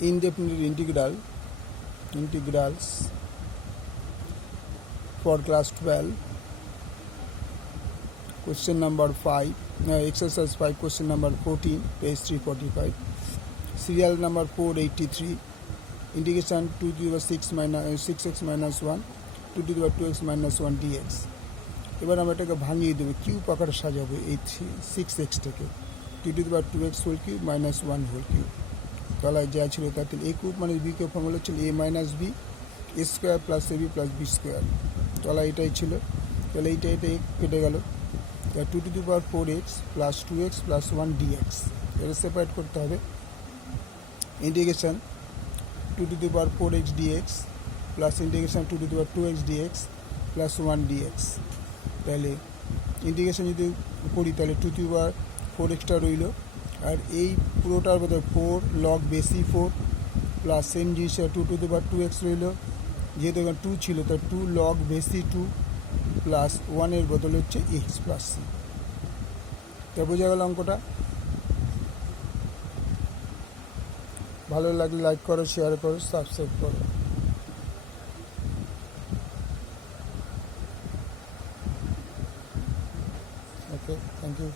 indefinite integrals for class 12. Question number 5, exercise 5, question number 14, page 345. Serial number 483. Integration 2 to the 6x minus 1 2 to the 2x minus 1 dx. এবার আমরা এটাকে ভাঙিয়ে দেবো, cube আকারে সাজাবো এই 6x-টাকে 2 to the 2x whole cube minus 1 whole cube. তলায় যা ছিল তাতে a কিউব মানে b কিউব ফর্মুলা ছিল a minus b square plus ab plus b square. তলায় এটাই ছিল, তাহলে এটা কেটে গেল। 2 to the power 4x plus 2x plus 1 dx, এটা সেপারেট করতে হবে। Integration 2 to the power 4x dx plus integration 2 to the power 2x dx plus 1 dx। তাহলে ইন্টিগ্রেশন যদি করি তাহলে 2 to the power 4xটা রইল, আর এই পুরোটার বদলে 4 log বেশি 4 প্লাস সেম জিনিস 2 to the power 2x রইল, যেহেতু এখানে 2 ছিল তাই 2 log বেশি 2 প্লাস 1 এর বদলে হচ্ছে x প্লাস c। তা বোঝা গেল অঙ্কটা। ভালো লাগলে লাইক করো, শেয়ার করো, সাবস্ক্রাইব করো। ওকে, থ্যাংক ইউ।